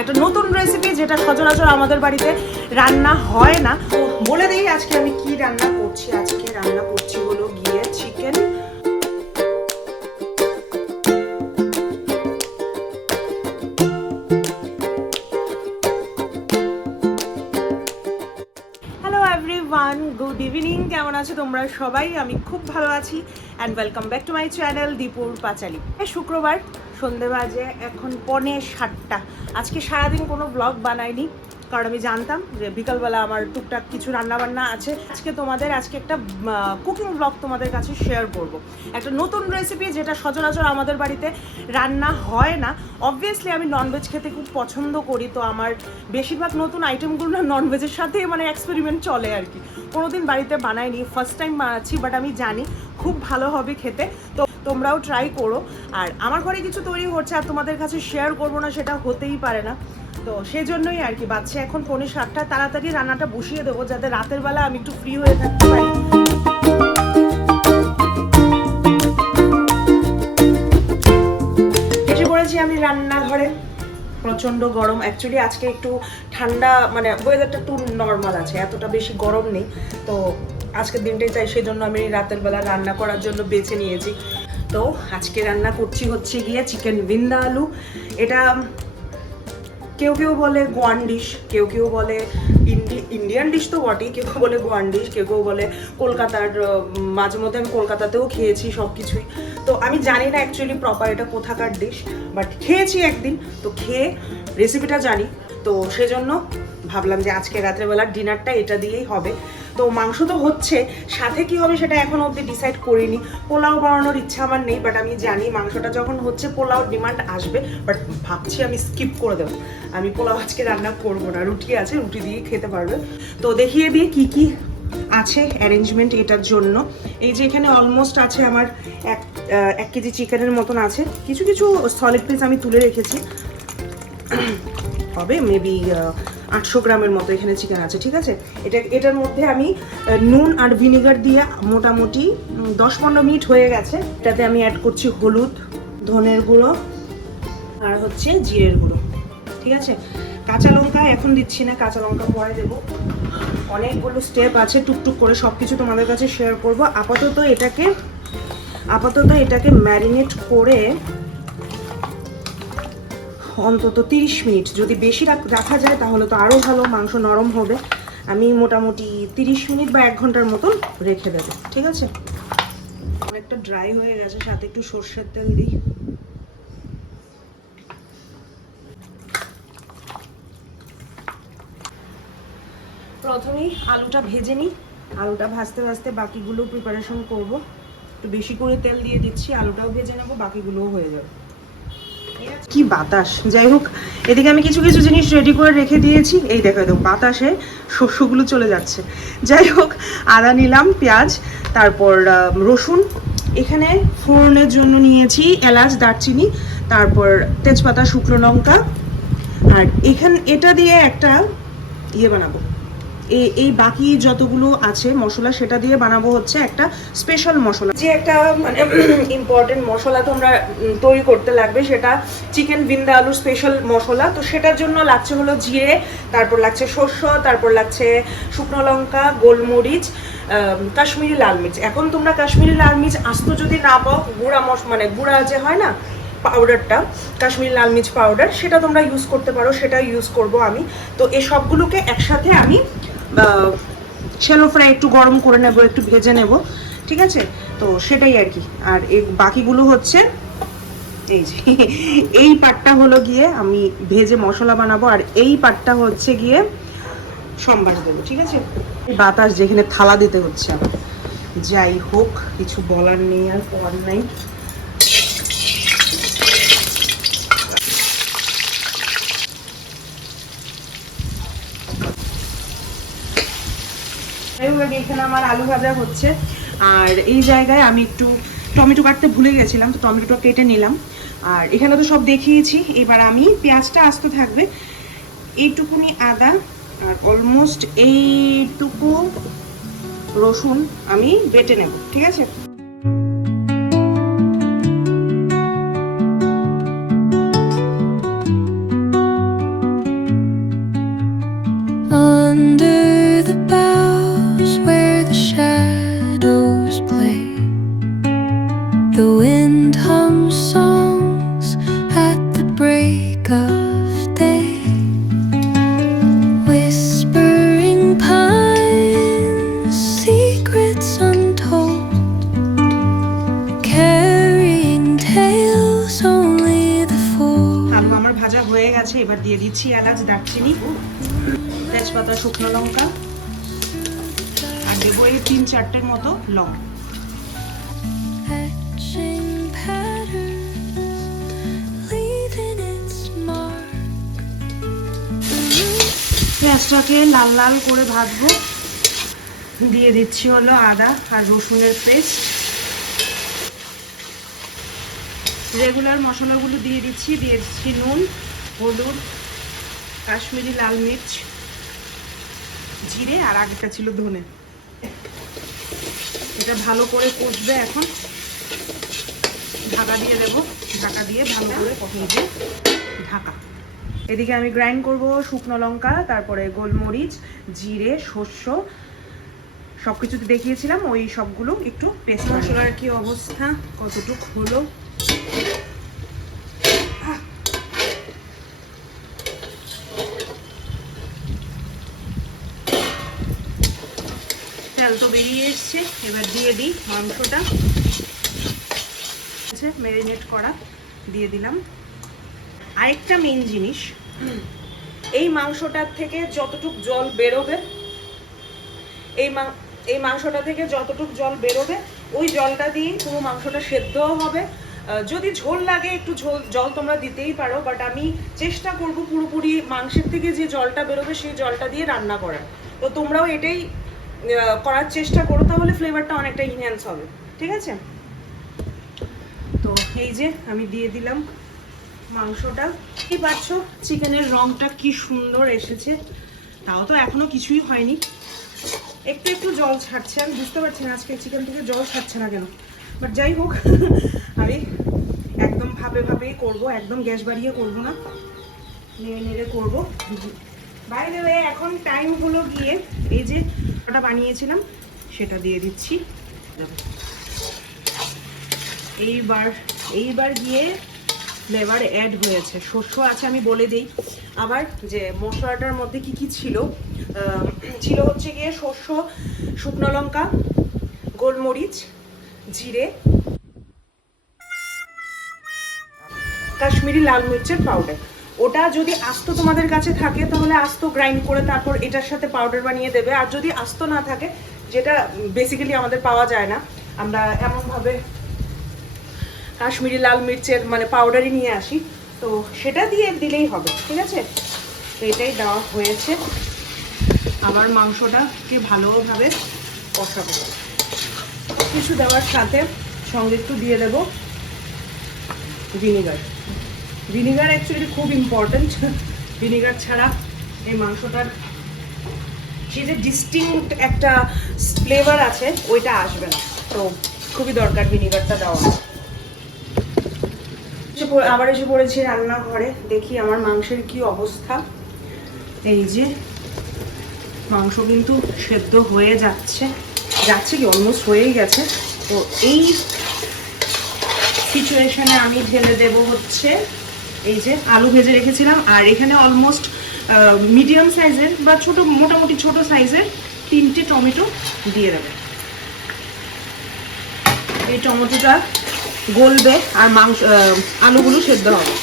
একটা নতুন রেসিপি যেটা সচরাচর আমাদের বাড়িতে রান্না হয় না। বলে দিই আজকে আমি কি রান্না করছি, আজকে রান্না করছি এভরিওয়ান গুড ইভিনিং কেমন আছো তোমরা সবাই? আমি খুব ভালো আছি। And welcome back to my channel দীপুর পাঁচালি শুক্রবার সন্ধেবাজে এখন পনে সাতটা। আজকে সারাদিন কোনো ব্লগ বানাইনি। কারণ আমি জানতাম যে বিকালবেলা আমার টুকটাক কিছু রান্নাবান্না আছে। আজকে তোমাদের, আজকে একটা কুকিং ব্লগ তোমাদের কাছে শেয়ার করব। একটা নতুন রেসিপি যেটা সচরাচর আমাদের বাড়িতে রান্না হয় না। অবভিয়াসলি আমি ননভেজ খেতে খুব পছন্দ করি, তো আমার বেশিরভাগ নতুন আইটেমগুলো না ননভেজের সাথেই মানে এক্সপেরিমেন্ট চলে আর কি। কোনোদিন বাড়িতে বানাইনি ফার্স্ট টাইম বানাচ্ছি বাট আমি জানি খুব ভালো হবে খেতে। তো তোমরাও ট্রাই করো। আর আমার ঘরে কিছু তৈরি হচ্ছে, আর তোমাদের কাছে শেয়ার করব না, সেটা হতেই পারে না। তো সেই জন্যই আর কি বাচ্চা এখন পৌনে সাতটা, তাড়াতাড়ি রান্নাটা বসিয়ে দেবো যাতে রাতের বেলা আমি একটু ফ্রি হয়ে থাকতে পারি। আমি রান্নাঘরে। প্রচণ্ড গরম। অ্যাকচুয়ালি আজকে একটু ঠান্ডা মানে ওয়েদারটা একটু নর্মাল আছে, এতটা বেশি গরম নেই। তো আজকের দিনটাই চাই সেই জন্য আমি রাতের বেলা রান্না করার জন্য বেছে নিয়েছি। তো আজকে রান্না করছি হচ্ছে গিয়ে চিকেন বিন্দা আলু। এটা কেউ কেউ বলে গোয়ান ডিশ, কেউ কেউ বলে ইন্ডি, ইন্ডিয়ান ডিশ তো বটেই, কেউ কেউ বলে গোয়ান ডিশ, কেউ কেউ বলে কলকাতার মাঝে মধ্যে আমি কলকাতাতেও খেয়েছি সব কিছুই তো আমি জানি না অ্যাকচুয়ালি প্রপার এটা কোথাকার ডিশ বাট খেয়েছি একদিন, তো খেয়ে রেসিপিটা জানি। তো সেজন্য ভাবলাম যে আজকে রাত্রেবেলার ডিনারটা এটা দিয়েই হবে। তো মাংস তো হচ্ছে, সাথে কি হবে সেটা এখনও অবধি ডিসাইড করিনি। পোলাও বানানোর ইচ্ছা আমার নেই বাট আমি জানি মাংসটা যখন হচ্ছে পোলাও ডিমান্ড আসবে বাট ভাবছি আমি স্কিপ করে দেবো। আমি পোলাও আজকে রান্না করব না, রুটি আছে, রুটি দিয়ে খেতে পারবে। তো দেখিয়ে দিয়ে কি কি আছে অ্যারেঞ্জমেন্ট এটার জন্য। এই যে এখানে অলমোস্ট আছে আমার এক এক কেজি চিকেনের মতন আছে। কিছু কিছু সলিড পিস আমি তুলে রেখেছি। হবে মেবি আটশো গ্রামের মতো এখানে চিকেন আছে, ঠিক আছে? এটা, এটার মধ্যে আমি নুন আর ভিনেগার দিয়ে মোটামুটি দশ পনেরো মিনিট হয়ে গেছে। এটাতে আমি অ্যাড করছি হলুদ, ধনের গুঁড়ো আর হচ্ছে জিরের গুঁড়ো, ঠিক আছে? কাঁচা লঙ্কা এখন দিচ্ছি না, কাঁচা লঙ্কা পরে দেবো। অনেকগুলো স্টেপ আছে, টুকটুক করে সব কিছু তোমাদের কাছে শেয়ার করব। আপাতত এটাকে আপাতত এটাকে ম্যারিনেট করে অন্তত তিরিশ মিনিট যদি বেশি রাখ- যায় তাহলে তো আরও ভালো, মাংস নরম হবে। আমি মোটামুটি তিরিশ মিনিট বা এক ঘণ্টার মতন রেখে দেবো, ঠিক আছে? অনেকটা ড্রাই হয়ে গেছে, সাথে একটু সর্ষের তেল দিই। প্রথমেই আলুটা ভেজে নিই। আলুটা ভাজতে ভাজতে বাকিগুলো প্রিপারেশন করব। একটু বেশি করে তেল দিয়ে দিচ্ছি, আলুটাও ভেজে নেব, বাকিগুলোও হয়ে যাবে। কি বাতাস? যাই হোক, এদিকে আমি কিছু কিছু জিনিস রেডি করে রেখে দিয়েছি। এই দেখো দেখো, বাতাসে শস্যগুলো চলে যাচ্ছে। যাই হোক, আদা নিলাম, পেঁয়াজ, তারপর রসুন। এখানে ফোড়নের জন্য নিয়েছি এলাচ, দারচিনি, তারপর তেজপাতা, শুকনো লঙ্কা। আর এখান, এটা দিয়ে একটা ইয়ে বানাবো। এই বাকি যতগুলো আছে মশলা, সেটা দিয়ে বানাবো হচ্ছে একটা স্পেশাল মশলা। যে একটা মানে ইম্পর্টেন্ট মশলা তোমরা তৈরি করতে লাগবে, সেটা চিকেন বিন্দা আলুর স্পেশাল মশলা। তো সেটার জন্য লাগছে হলো জিরে, তারপর লাগছে শস্য তারপর লাগছে শুকনো লঙ্কা, গোলমরিচ কাশ্মীরি লাল মির্চ। এখন তোমরা কাশ্মীরি লাল মির্চ আস্ত যদি না পাও, গুঁড়া মশ মানে গুঁড়া যে হয় না পাউডারটা কাশ্মীরি লাল মির্চ পাউডার সেটা তোমরা ইউজ করতে পারো, সেটা ইউজ করব আমি। তো এই সবগুলোকে একসাথে আমি শ্যালো ফ্রাই একটু গরম করে নেব, একটু ভেজে নেব, ঠিক আছে? তো সেটাই আর কি। আর এই বাকিগুলো হচ্ছে, এই যে, এই পাটটা হলো গিয়ে আমি ভেজে মশলা বানাবো, আর এই পাটটা হচ্ছে গিয়ে সম্বাস দেবো, ঠিক আছে? বাতাস যেখানে থালা দিতে হচ্ছে আমার। যাই হোক, কিছু বলার নেই, আর পর নাই। যাই হোক, এখানে আমার আলু ভাজা হচ্ছে। আর এই জায়গায় আমি একটু টমেটো কাটতে ভুলে গেছিলাম তো টমেটোটা কেটে নিলাম। আর এখানে তো সব দেখিয়েছি এবার আমি পেঁয়াজটা আস্ত থাকবে। এইটুকুনি আদা আর অলমোস্ট এইটুকু রসুন আমি বেটে নেব ঠিক আছে? দিচ্ছি এলাচ দারচিনি তেজপাতা শুকনো লঙ্কা আর দেবো এই তিন চারটের মতো লং. পেঁয়াজটাকে লাল লাল করে ভাজবো। দিয়ে দিচ্ছি হলো আদা আর রসুনের পেস্ট। রেগুলার মশলাগুলো দিয়ে দিচ্ছি দিয়ে দিচ্ছি নুন হলুদ কাশ্মীরি লাল মির্চ জিরে আর আগেটা ছিল ধনে। এটা ভালো করে কষবে এখন। ঢাকা দিয়ে দেবো। ঢাকা দিয়ে ভালো করে কষিয়ে ঢাকা। এদিকে আমি গ্রাইন্ড করব শুকনো লঙ্কা তারপরে গোলমরিচ জিরে শস্য সব কিছুতে দেখিয়েছিলাম ওই সবগুলো একটু পেস্ট মশলার কি অবস্থা? কতটুক হলো? তেল তো বেরিয়ে এসছে। এবার দিয়ে দিই মাংসটা। ম্যারিনেট করা, দিয়ে দিলাম। আরেকটা মেন জিনিস, এই মাংসটার থেকে যতটুক জল বেরোবে, এই এই মাংসটা থেকে যতটুক জল বেরোবে, ওই জলটা দিয়ে পুরো মাংসটা সেদ্ধও হবে। যদি ঝোল লাগে, একটু ঝোল, জল তোমরা দিতেই পারো বাট আমি চেষ্টা করব পুরোপুরি মাংসের থেকে যে জলটা বেরোবে, সেই জলটা দিয়ে রান্না করার। তো তোমরাও এটাই করার চেষ্টা করো, তাহলে ফ্লেভারটা অনেকটা ইনহ্যান্স হবে। ঠিক আছে? তো এই যে আমি দিয়ে দিলাম মাংসটা। কি পাচ্ছ চিকেনের রংটা কি সুন্দর এসেছে। তাও তো এখনও কিছুই হয়নি। একটু একটু জল ছাড়ছে। আমি বুঝতে পারছি না আজকে চিকেন থেকে জল ছাড়ছে না কেন। বাট যাই হোক, আমি একদম ভাবে ভাবেই করব, একদম গ্যাস বাড়িয়ে করব না। নেড়ে নেড়ে করব। বাইরে এখন টাইম হলো গিয়ে এই যে ওটা বানিয়েছিলাম, সেটা দিয়ে দিচ্ছি। এইবার এইবার গিয়ে ফ্লেভার অ্যাড হয়েছে। শস্য আছে আমি বলে দিই। আবার যে মশলাটার মধ্যে কি কি ছিল ছিল হচ্ছে গিয়ে শস্য, শুকনো লঙ্কা, গোলমরিচ, জিরে, কাশ্মীরি লাল মির্চের পাউডার ওটা যদি আস্ত তোমাদের কাছে থাকে, তাহলে আস্ত গ্রাইন্ড করে তারপর এটার সাথে পাউডার বানিয়ে দেবে। আর যদি আস্ত না থাকে, যেটা বেসিক্যালি আমাদের পাওয়া যায় না, আমরা এমনভাবে কাশ্মীরি লাল মির্চের মানে পাউডারই নিয়ে আসি। তো সেটা দিয়ে দিলেই হবে, ঠিক আছে? তো এটাই দেওয়া হয়েছে। আবার মাংসটাকে ভালোভাবে কষাবো। কিছু দেওয়ার সাথে সঙ্গে একটু দিয়ে দেব ভিনিগার। ভিনিগার অ্যাকচুয়ালি খুব ইম্পর্ট্যান্ট ভিনিগার ছাড়া এই মাংসটার সেই যে ডিস্টিংক্ট একটা ফ্লেভার আছে, ওইটা আসবে না। তো খুবই দরকার ভিনিগারটা দেওয়া আবার এসে পড়েছি রান্নাঘরে, দেখি আমার মাংসের কি অবস্থা। এই যে মাংস কিন্তু সেদ্ধ হয়ে যাচ্ছে। যাচ্ছে কি? অলমোস্ট হয়েই গেছে। তো এই সিচুয়েশনে আমি ঢেলে দেব হচ্ছে এই যে আলু ভেজে রেখেছিলাম, আর এখানে অলমোস্ট মিডিয়াম সাইজের বা ছোট, মোটামুটি ছোট সাইজের তিনটে টমেটো দিয়ে দেবে। এই টমেটোটা গলবে আর মাংস আলুগুলো সেদ্ধ হবে।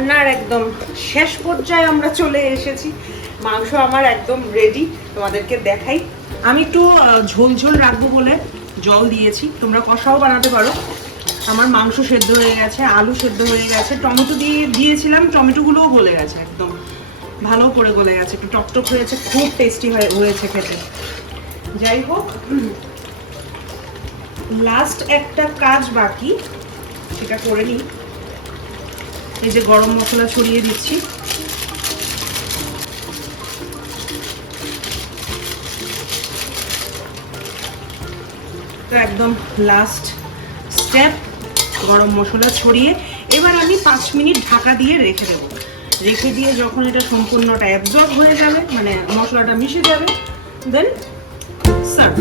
রান্নার একদম শেষ পর্যায়ে আমরা চলে এসেছি। মাংস আমার একদম রেডি তোমাদেরকে দেখাই। আমি একটু ঝোল ঝোল রাখব বলে জল দিয়েছি। তোমরা কষাও বানাতে পারো। আমার মাংস সেদ্ধ হয়ে গেছে, আলু সেদ্ধ হয়ে গেছে। টমেটো দিয়ে দিয়েছিলাম, টমেটোগুলোও গলে গেছে একদম। ভালো করে গলে গেছে, একটু টকটক হয়েছে, খুব টেস্টি হয়েছে খেতে। যাই হোক লাস্ট একটা কাজ বাকি, সেটা করে নিই। এই যে গরম মশলা ছড়িয়ে দিচ্ছি। একদম লাস্ট স্টেপ গরম মশলা ছড়িয়ে। এবার আমি পাঁচ মিনিট ঢাকা দিয়ে রেখে দেবো। রেখে দিয়ে যখন এটা সম্পূর্ণটা অ্যাবজর্ব হয়ে যাবে মানে মশলাটা মিশে যাবে দেন সার্ভ